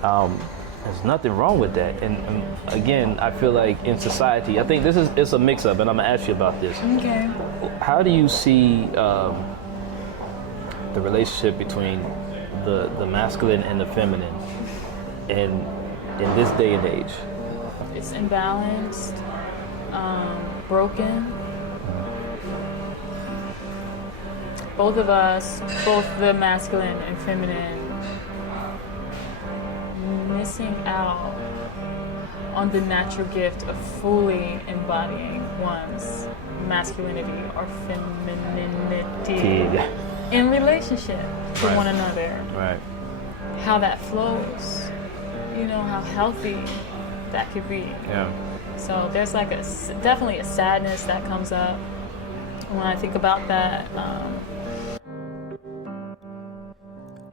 There's nothing wrong with that. And again, I feel like in society, I think it's a mix-up, and I'm gonna ask you about this. Okay. How do you see the relationship between the masculine and the feminine in this day and age? It's imbalanced, broken. Both of us, both the masculine and feminine, missing out on the natural gift of fully embodying one's masculinity or femininity in relationship to one another. Right. How that flows, how healthy that could be. Yeah. So there's like definitely a sadness that comes up when I think about that.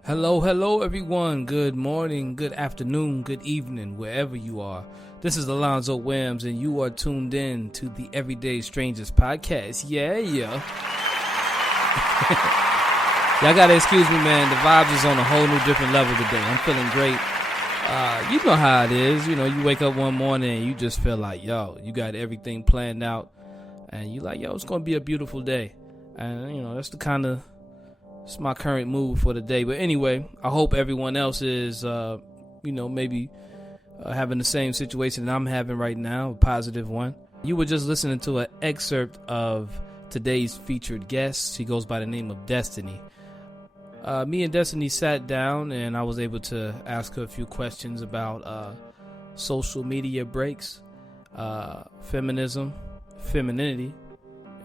Hello everyone. Good morning, good afternoon, good evening, wherever you are. This is Alonzo Williams, and you are tuned in to the Everyday Strangers podcast. Yeah. Y'all gotta excuse me, man. The vibes is on a whole new different level today. I'm feeling great. You know how it is. You wake up one morning and you just feel like, you got everything planned out. And you like, it's going to be a beautiful day. And, that's the kind of... It's my current mood for the day. But anyway, I hope everyone else is, maybe having the same situation that I'm having right now, a positive one. You were just listening to an excerpt of today's featured guest. She goes by the name of Destiny. Me and Destiny sat down and I was able to ask her a few questions about social media breaks, feminism, femininity,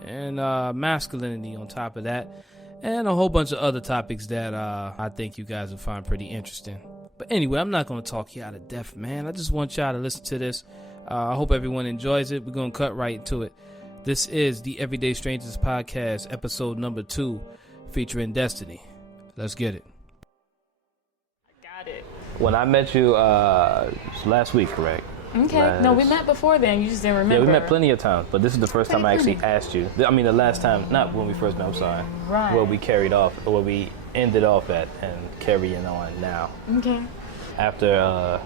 and masculinity on top of that. And a whole bunch of other topics that I think you guys will find pretty interesting. But anyway, I'm not going to talk you out of death, man. I just want y'all to listen to this. I hope everyone enjoys it. We're going to cut right into it. This is the Everyday Strangers podcast, episode number 2, featuring Destiny. Let's get it. I got it. When I met you last week, correct? Okay. No, we met before then. You just didn't remember. Yeah, we met plenty of times, but this is the first time I actually asked you. I mean, the last time, not when we first met, I'm sorry. Right. Where we carried off, or where we ended off at and carrying on now. Okay. After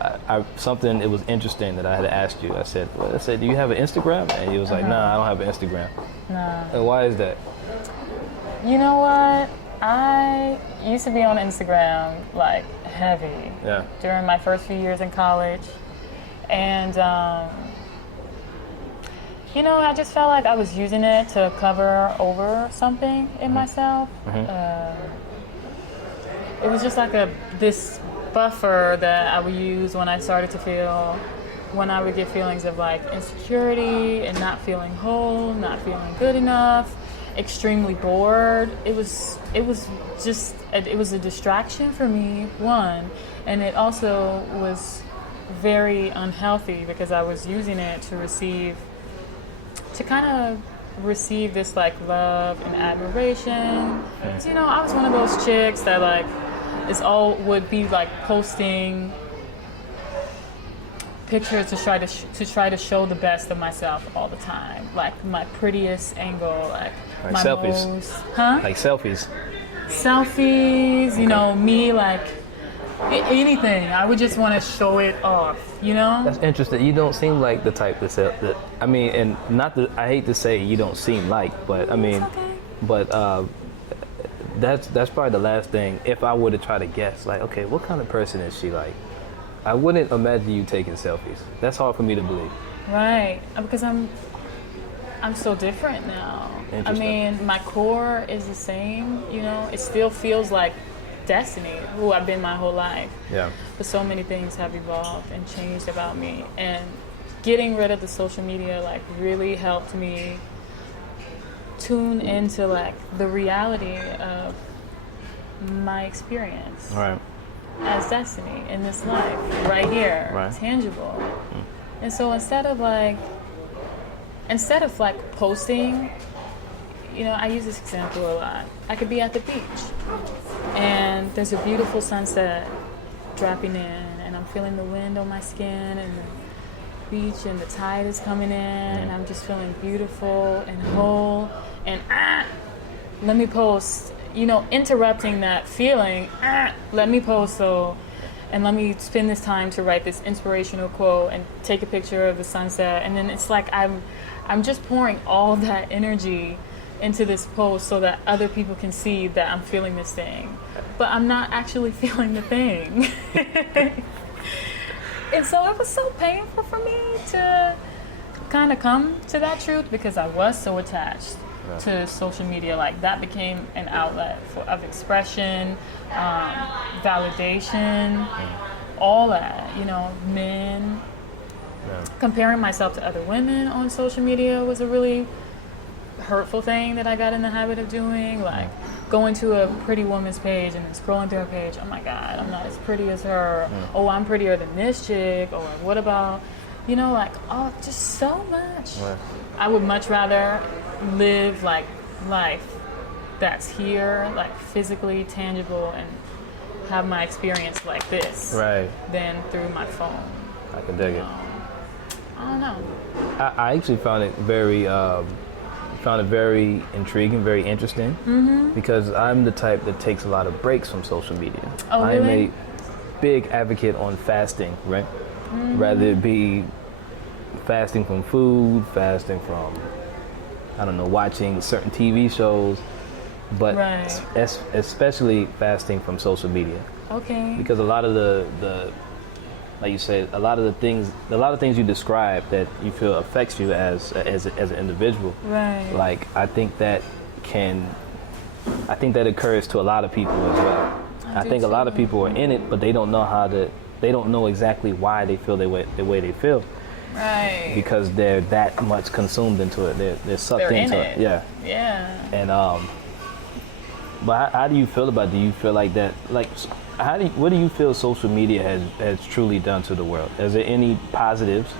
it was interesting that I had asked you. I said, do you have an Instagram? And he was like, nah, I don't have an Instagram. Nah. And why is that? You know what? I used to be on Instagram, like, heavy. Yeah. During my first few years in college. And, I just felt like I was using it to cover over something in myself. Mm-hmm. It was just like this buffer that I would use when I started to when I would get feelings of like insecurity and not feeling whole, not feeling good enough, extremely bored. It was a distraction for me, one, and it also was very unhealthy because I was using it to kind of receive this like love and admiration. So, I was one of those chicks that like would be like posting pictures to try to show the best of myself all the time, like my prettiest angle, like my selfies. Like selfies. Me like anything. I would just want to show it off, That's interesting. You don't seem like the type that I mean, and not that I hate to say you don't seem like, but I mean, okay. But that's probably the last thing. If I were to try to guess, like, okay, what kind of person is she like? I wouldn't imagine you taking selfies. That's hard for me to believe. Right, because I'm so different now. I mean, my core is the same. It still feels like Destiny, who I've been my whole life. Yeah. But so many things have evolved and changed about me, and getting rid of the social media like really helped me tune into like the reality of my experience as Destiny in this life, right here, tangible. And so instead of posting, I use this example a lot. I could be at the beach and there's a beautiful sunset dropping in and I'm feeling the wind on my skin and the beach and the tide is coming in and I'm just feeling beautiful and whole and let me post, interrupting that feeling, let me post so and let me spend this time to write this inspirational quote and take a picture of the sunset. And then it's like I'm just pouring all that energy into this post so that other people can see that I'm feeling this thing. But I'm not actually feeling the thing. And so it was so painful for me to kind of come to that truth, because I was so attached to social media. Like, that became an outlet of expression, validation, all that, you know, men. Comparing myself to other women on social media was a really hurtful thing that I got in the habit of doing. Like, going to a pretty woman's page and then scrolling through her page, oh my God, I'm not as pretty as her. Oh, I'm prettier than this chick. Or what about, you know, like, oh, just so much. I would much rather live like life that's here, like physically tangible, and have my experience like this than through my phone. I can dig it. I don't know. I actually found it very intriguing, very interesting, because I'm the type that takes a lot of breaks from social media. Oh, really? I'm a big advocate on fasting, right? Rather it be fasting from food, fasting from, I don't know, watching certain TV shows, but especially fasting from social media. Okay. Because a lot of the like you said, a lot of things you describe that you feel affects you as an individual. Right. Like, I think that occurs to a lot of people as well. I think a lot of people are in it, but they don't know exactly why they feel the way they feel. Right. Because they're that much consumed into it. They're sucked into it. Yeah. Yeah. And but how do you feel about it? Do you feel like that? Like, what do you feel social media has truly done to the world? Is there any positives,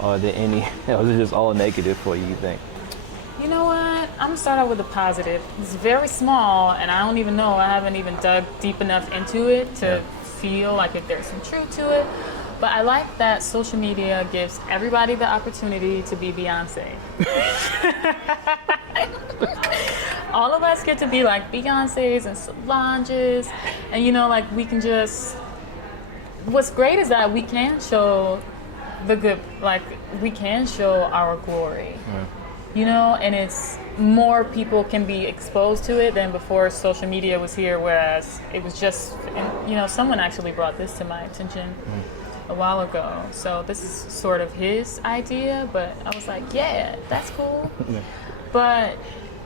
or or is it just all negative for you think? You know what? I'm gonna start out with a positive. It's very small, and I don't even know. I haven't even dug deep enough into it to feel like if there's some truth to it. But I like that social media gives everybody the opportunity to be Beyonce. All of us get to be like Beyoncés and Solanges, and you know, like, we can just. What's great is that we can show the good, like, we can show our glory. You know, and it's more people can be exposed to it than before social media was here, whereas it was just, and, you know, someone actually brought this to my attention a while ago. So this is sort of his idea, but I was like, yeah, that's cool. But,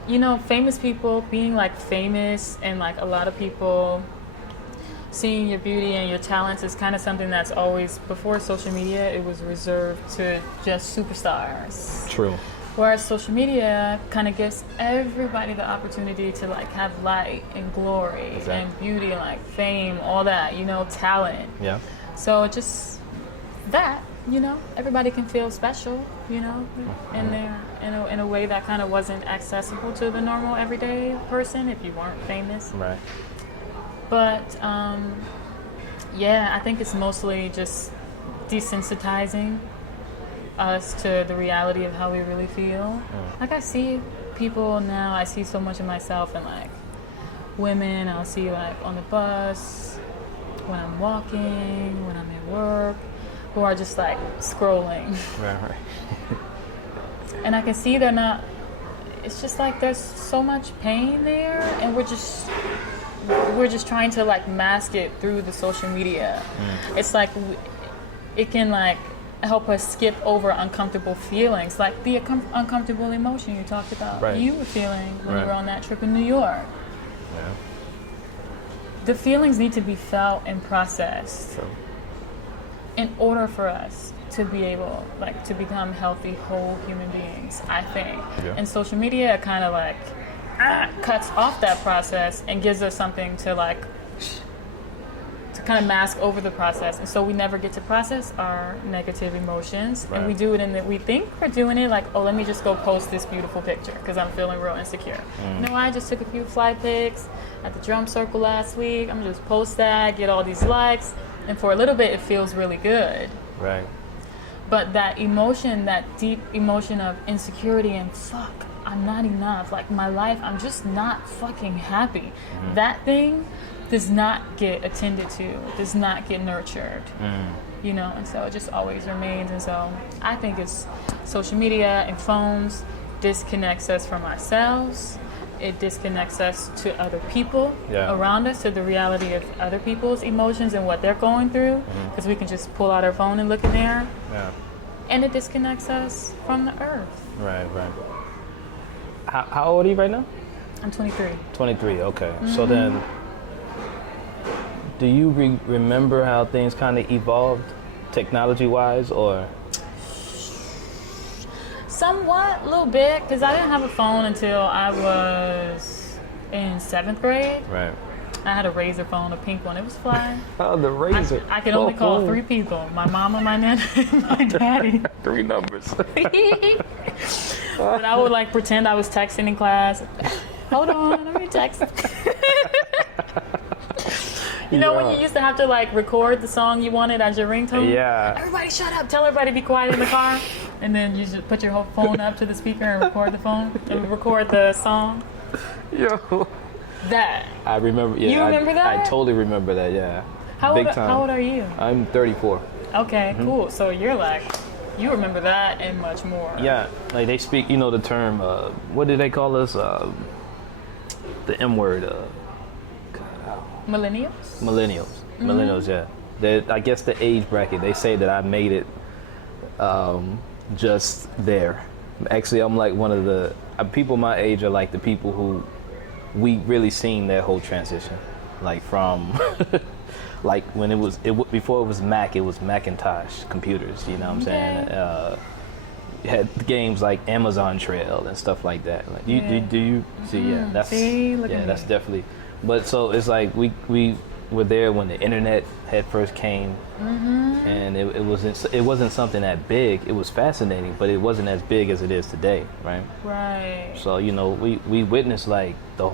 you know, famous people being like famous, and like a lot of people seeing your beauty and your talents is kind of something that's always, before social media, it was reserved to just superstars. True. Whereas social media kind of gives everybody the opportunity to like have light and glory and beauty, like fame, all that, you know, talent. Yeah. So just that, you know, everybody can feel special, you know, in a way that kind of wasn't accessible to the normal everyday person if you weren't famous. Right. But yeah, I think it's mostly just desensitizing us to the reality of how we really feel. Like, I see people now, I see so much of myself in like women. I'll see like on the bus, when I'm walking, when I'm at work, who are just like scrolling. Right. And I can see they're not, it's just like there's so much pain there, and we're just trying to like mask it through the social media. It's like it can like help us skip over uncomfortable feelings, like the uncomfortable emotion you talked about you were feeling when you were on that trip in New York. Yeah. The feelings need to be felt and processed in order for us to be able, like, to become healthy, whole human beings, I think. Yeah. And social media kind of like cuts off that process and gives us something to like to kind of mask over the process, and so we never get to process our negative emotions. And we do it in that we think we're doing it like, oh, let me just go post this beautiful picture because I'm feeling real insecure. You know, I just took a few fly pics at the drum circle last week. I'm gonna just post that, get all these likes, and for a little bit it feels really good. Right. But that emotion, that deep emotion of insecurity and fuck, I'm not enough, like my life, I'm just not fucking happy. That thing does not get attended to, does not get nurtured. You know, and so it just always remains. And so I think it's social media and phones disconnects us from ourselves. It disconnects us to other people around us, to the reality of other people's emotions and what they're going through, because we can just pull out our phone and look in there. Yeah. And it disconnects us from the earth. Right. How old are you right now? I'm 23. 23, okay. So then, do you remember how things kind of evolved technology-wise, or? Somewhat, a little bit, because I didn't have a phone until I was in 7th grade. Right. I had a Razor phone, a pink one. It was fly. Oh, the Razor. I could only call 3 people: my mama, my nana, and my daddy. 3 numbers. But I would like pretend I was texting in class. Hold on, let me text. You know when you used to have to like record the song you wanted as your ringtone? Yeah. Everybody shut up. Tell everybody to be quiet in the car. And then you just put your whole phone up to the speaker and record the phone and record the song. Yo. That. I remember. Yeah, you remember that? I totally remember that. Yeah. How old are you? I'm 34. Okay, cool. So you're like, you remember that and much more. Yeah, like they speak. You know the term. What did they call us? The M word. Millennials. Millennials. Yeah. I guess the age bracket. They say that I made it. Just there. Actually, I'm like one of the people my age are like the people who we really seen their whole transition, like from like when before it was Mac, it was Macintosh computers. You know what I'm saying? You had games like Amazon Trail and stuff like that. Like, do you see? Yeah, that's that's definitely. But so it's like we were there when the internet had first came, and it wasn't something that big. It was fascinating, but it wasn't as big as it is today, right? Right. So we witnessed like the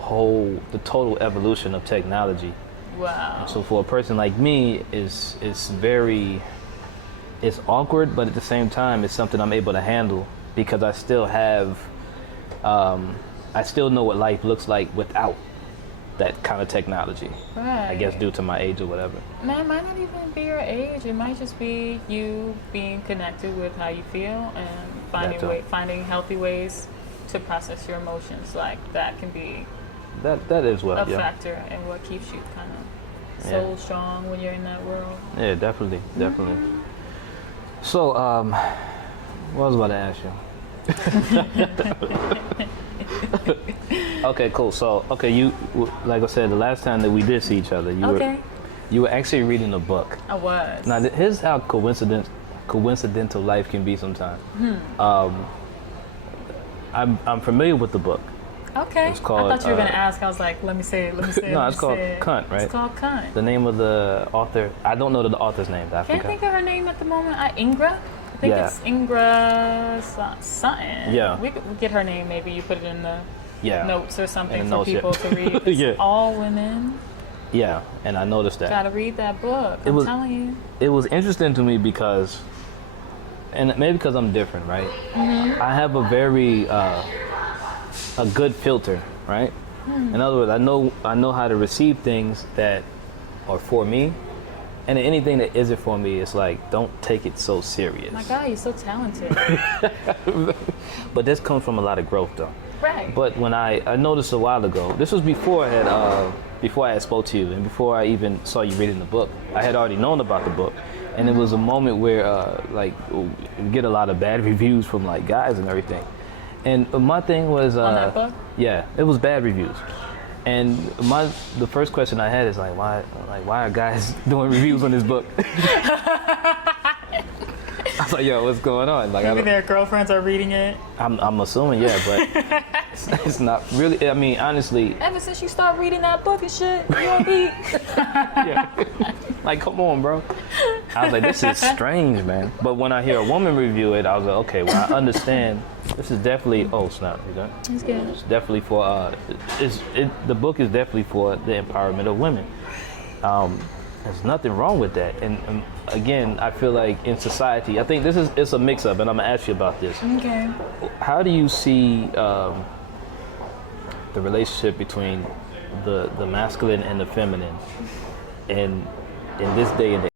total evolution of technology. Wow. So for a person like me, it's awkward, but at the same time, it's something I'm able to handle because I still have, I still know what life looks like without that kind of technology. Right. I guess due to my age or whatever. Man, it might not even be your age. It might just be you being connected with how you feel and finding healthy ways to process your emotions. Like that can be that is a factor in what keeps you kind of so strong when you're in that world. Yeah, definitely. So, what was I about to ask you? Okay, cool. So, you, like I said, the last time that we did see each other, you were actually reading a book. I was. Now, here's how coincidental life can be sometimes. I'm familiar with the book. Okay. It's called, I thought you were going to ask. I was like, let me say it. No, it's called Cunt, right? It's called Cunt. The name of the author, I don't know the author's name. Can't think of her name at the moment. Ingra? I think it's Ingra something. Yeah. We could get her name. Maybe you put it in the notes or something for notes, people to read. It's all women. Yeah, and I noticed that. Gotta read that book. I'm telling you. It was interesting to me because, and maybe because I'm different, right? I have a very a good filter, right? In other words, I know how to receive things that are for me, and anything that isn't for me, it's like, don't take it so serious. My God, you're so talented. But this comes from a lot of growth, though. Right. But when I noticed a while ago, this was before I had spoke to you, and before I even saw you reading the book, I had already known about the book, and it was a moment where we get a lot of bad reviews from like guys and everything. And my thing was, on that book? Yeah, it was bad reviews. And the first question I had is like, why are guys doing reviews on this book? I was like, yo, what's going on? Like, maybe their girlfriends are reading it. I'm assuming, yeah, but it's not really. I mean, honestly. Ever since you start reading that book and shit, you don't be. Yeah. Like, come on, bro. I was like, this is strange, man. But when I hear a woman review it, I was like, okay, well, I understand. This is definitely. Oh snap! You got? It's good. It's definitely for. The book is definitely for the empowerment of women. There's nothing wrong with that. And again, I feel like in society, I think it's a mix-up, and I'm gonna ask you about this. Okay. How do you see the relationship between the masculine and the feminine in this day and age.